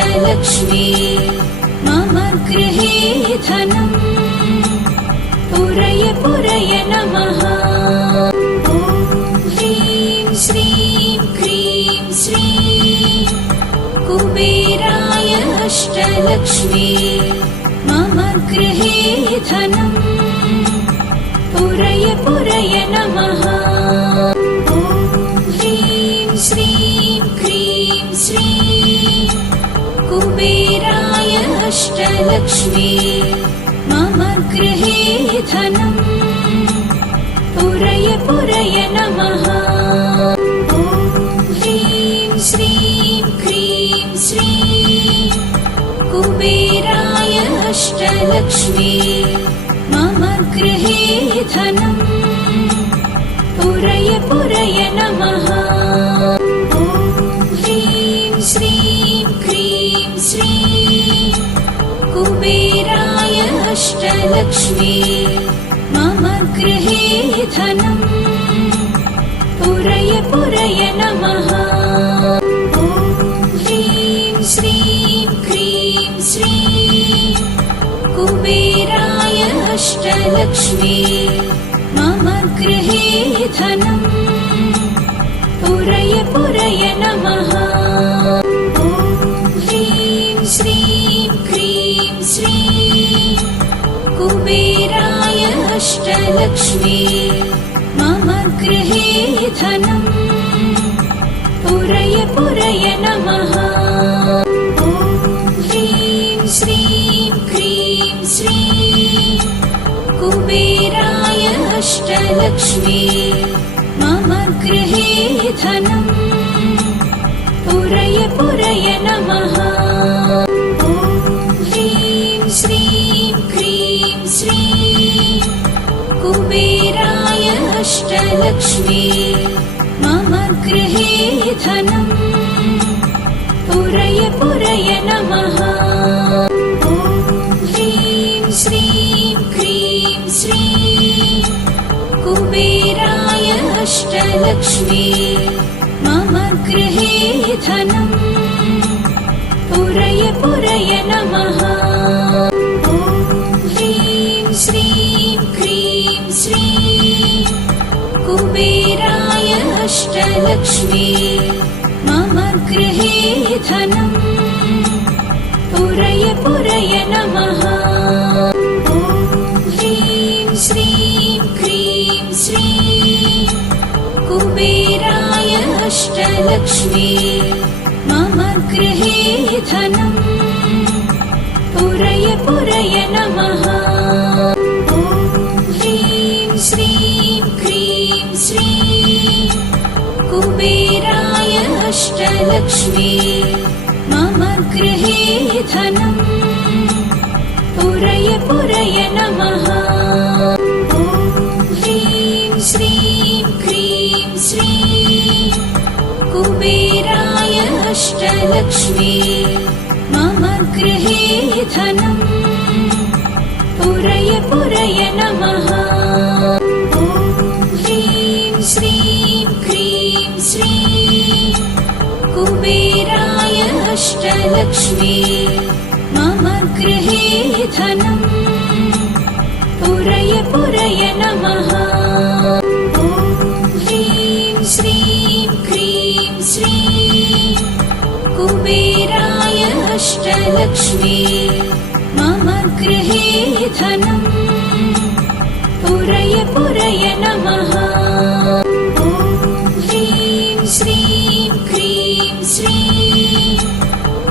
अष्टलक्ष्मी मम गृहे धनम् पुरय पुरय नमः। ॐ ह्रीं श्रीं क्रीं श्रीं कुबेराय अष्टलक्ष्मी मम गृहे धनम् पुरय पुरय नमः। ॐ ह्रीं श्रीं क्रीं श्रीं कुबेराय अष्टलक्ष्मी मम गृहे धनम् पुरय पुरय नमः। ॐ ह्रीं श्रीं क्रीं श्रीं कुबेराय अष्टलक्ष्मी मम गृहे धनम् पुरय पुरय नमः। ॐ ह्रीं श्रीं क्रीं श्रीं कुबेराय अष्टलक्ष्मी मम गृहे धनम् पुरय पुरय नमः। ॐ ह्रीं श्रीं क्रीं श्रीं कुबेराय अष्टलक्ष्मी मम गृहे धनम् पुरय पुरय नमः। ॐ ह्रीं श्रीं क्रीं श्रीं कुबेराय अष्टलक्ष्मी मम गृहे धनम् पुरय पुरय नमः। ॐ ह्रीं श्रीं क्रीं श्रीं कुबेराय अष्टलक्ष्मी मम गृहे धनम् पुरय पुरय नमः। ॐ ह्रीं श्रीं क्रीं श्रीं कुबेराय अष्टलक्ष्मी मम गृहे धनम् पुरय पुरय नमः। ॐ ह्रीं श्रीं क्रीं श्रीं कुबेराय अष्टलक्ष्मी मम गृहे धनम् पुरय पुरय नमः। ॐ ह्रीं श्रीं क्रीं श्रीं कुबेराय अष्टलक्ष्मी मम गृहे धनम् पुरय पुरय नमः। ॐ ह्रीं श्रीं क्रीं श्रीं कुबेराय अष्टलक्ष्मी मम गृहे धनम् पुरय पुरय नमः। ॐ ह्रीं श्रीं क्रीं श्रीं कुबेराय अष्टलक्ष्मी मम गृहे धनम् पुरय पुरय नमः। ॐ ह्रीं श्रीं क्रीं श्रीं कुबेराय अष्टलक्ष्मी मम गृहे धनम् पुरय पुरय नमः। ॐ ह्रीं श्रीं क्रीं श्रीं कुबेराय अष्टलक्ष्मी मम गृहे धनम् पुरय पुरय नमः। ॐ ह्रीं श्रीं क्रीं श्रीं कुबेराय अष्टलक्ष्मी मम गृहे धनम् पुरय पुरय नमः। ॐ ह्रीं श्रीं क्रीं श्रीं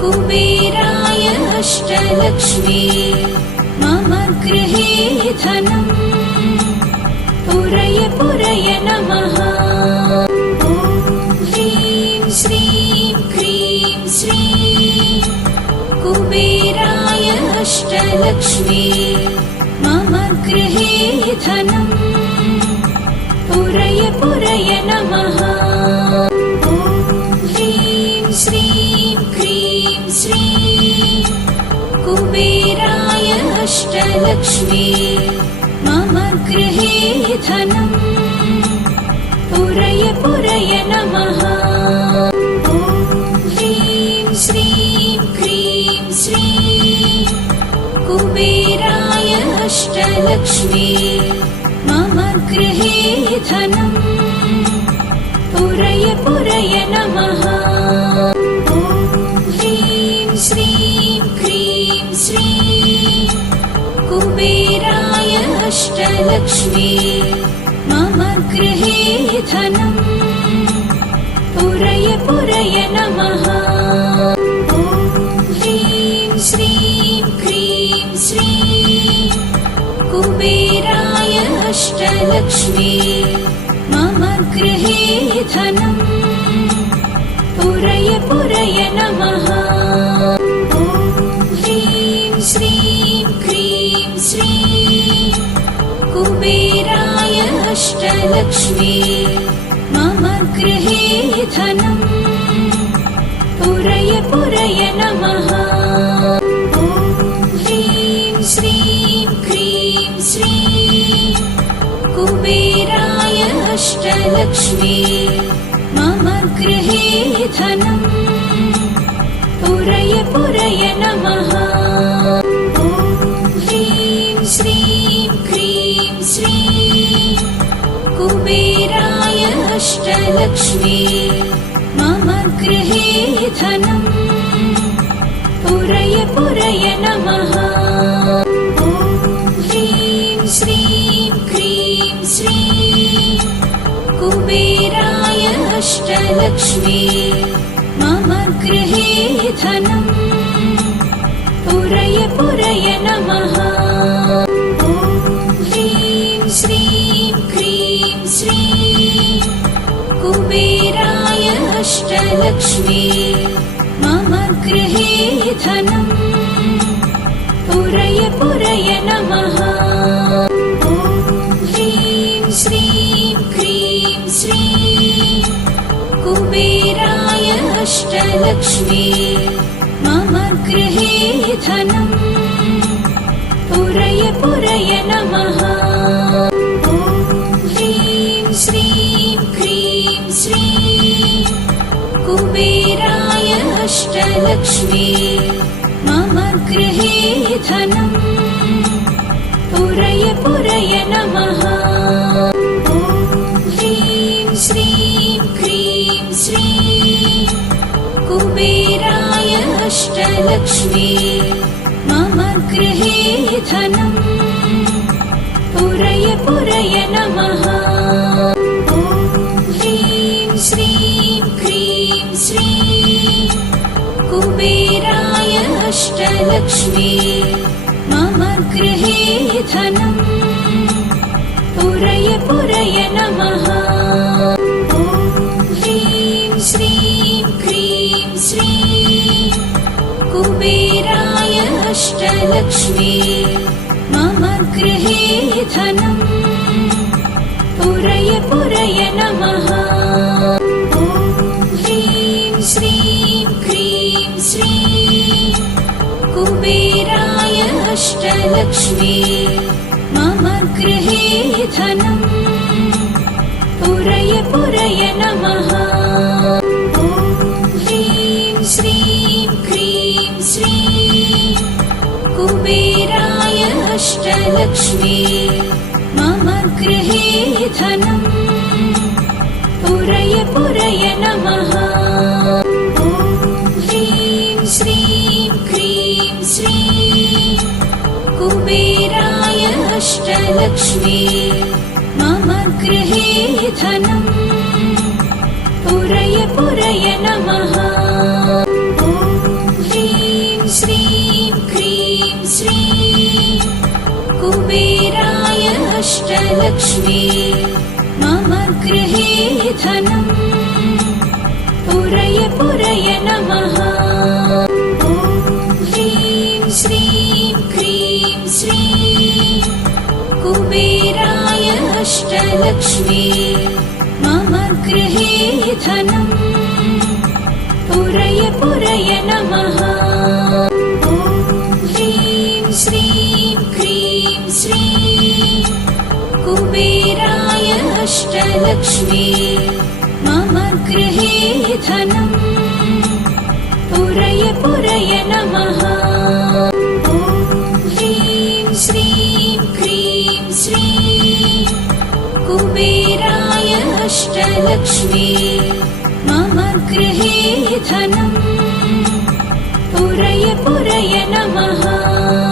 कुबेराय अष्टलक्ष्मी मम गृहे धनम् पुरय पुरय नमः। ॐ ह्रीं श्रीं क्रीं श्रीं कुबेराय अष्टलक्ष्मी मम गृहे धनम् पुरय पुरय नमः। ॐ ह्रीं श्रीं क्रीं श्रीं कुबेराय अष्टलक्ष्मी मम गृहे धनम् पुरय पुरय नमः। ॐ ह्रीं श्रीं क्रीं अष्टलक्ष्मी मम गृहे धनम् पुरय पुरय नमः। ॐ ह्रीं श्रीं क्रीं श्रीं कुबेराय अष्टलक्ष्मी मम गृहे धनम् पुरय पुरय नमः। ॐ ह्रीं श्रीं क्रीं श्रीं कुबेराय अष्टलक्ष्मी मम गृहे धनम् पुरय पुरय नमः। ॐ ह्रीं श्रीं क्रीं श्रीं कुबेराय अष्टलक्ष्मी मम गृहे धनम् पुरय पुरय नमः। ॐ ह्रीं श्रीं क्रीं श्रीं कुबेराय अष्टलक्ष्मी मम गृहे धनम् पुरय पुरय नमः। ॐ ह्रीं श्रीं क्रीं श्रीं कुबेराय अष्टलक्ष्मी मम गृहे धनम् पुरय पुरय नमः। ॐ ह्रीं श्रीं क्रीं श्रीं कुबेराय अष्टलक्ष्मी मम गृहे धनम् पुरय पुरय नमः। ॐ ह्रीं श्रीं क्रीं श्रीं कुबेराय अष्टलक्ष्मी मम गृहे धनम् पुरय पुरय नमः। ॐ ह्रीं श्रीं क्रीं श्रीं कुबेराय अष्टलक्ष्मी मम गृहे धनम् पुरय पुरय नमः। ॐ ह्रीं श्रीं क्रीं श्रीं कुबेराय अष्टलक्ष्मी मम गृहे धनम् पुरय पुरय नमः। ॐ ह्रीं श्रीं क्रीं श्रीं कुबेराय अष्टलक्ष्मी मम गृहे धनम् पुरय पुरय नमः। ॐ ह्रीं श्रीं क्रीं श्रीं कुबेराय अष्टलक्ष्मी मम गृहे धनम् पुरय पुरय नमः। ॐ ह्रीं श्रीं क्रीं श्रीं कुबेराय अष्टलक्ष्मी मम गृहे धनम् पुरय पुरय नमः। ॐ ह्रीं श्रीं क्रीं श्रीं कुबेराय अष्टलक्ष्मी मम गृहे धनम् पुरय पुरय नमः। ॐ ह्रीं श्रीं क्रीं श्रीं कुबेराय अष्टलक्ष्मी मम गृहे धनम् पुरय पुरय नमः। ॐ ह्रीं श्रीं क्रीं श्रीं कुबेराय अष्टलक्ष्मी मम गृहे धनम् पुरय पुरय नमः। ॐ ह्रीं श्रीं क्रीं श्रीं कुबेराय अष्टलक्ष्मी मम गृहे धनम् पुरय पुरय नमः। ॐ ह्रीं श्रीं क्रीं श्रीं कुबेराय अष्टलक्ष्मी मम गृहे धनम् पुरय पुरय नमः। ॐ ह्रीं श्रीं क्रीं श्रीं कुबेराय अष्टलक्ष्मी मम गृहे धनम् पुरय पुरय नमः। ॐ ह्रीं श्रीं क्रीं अष्टलक्ष्मी मम गृहे धनम् पुरय पुरय नमः।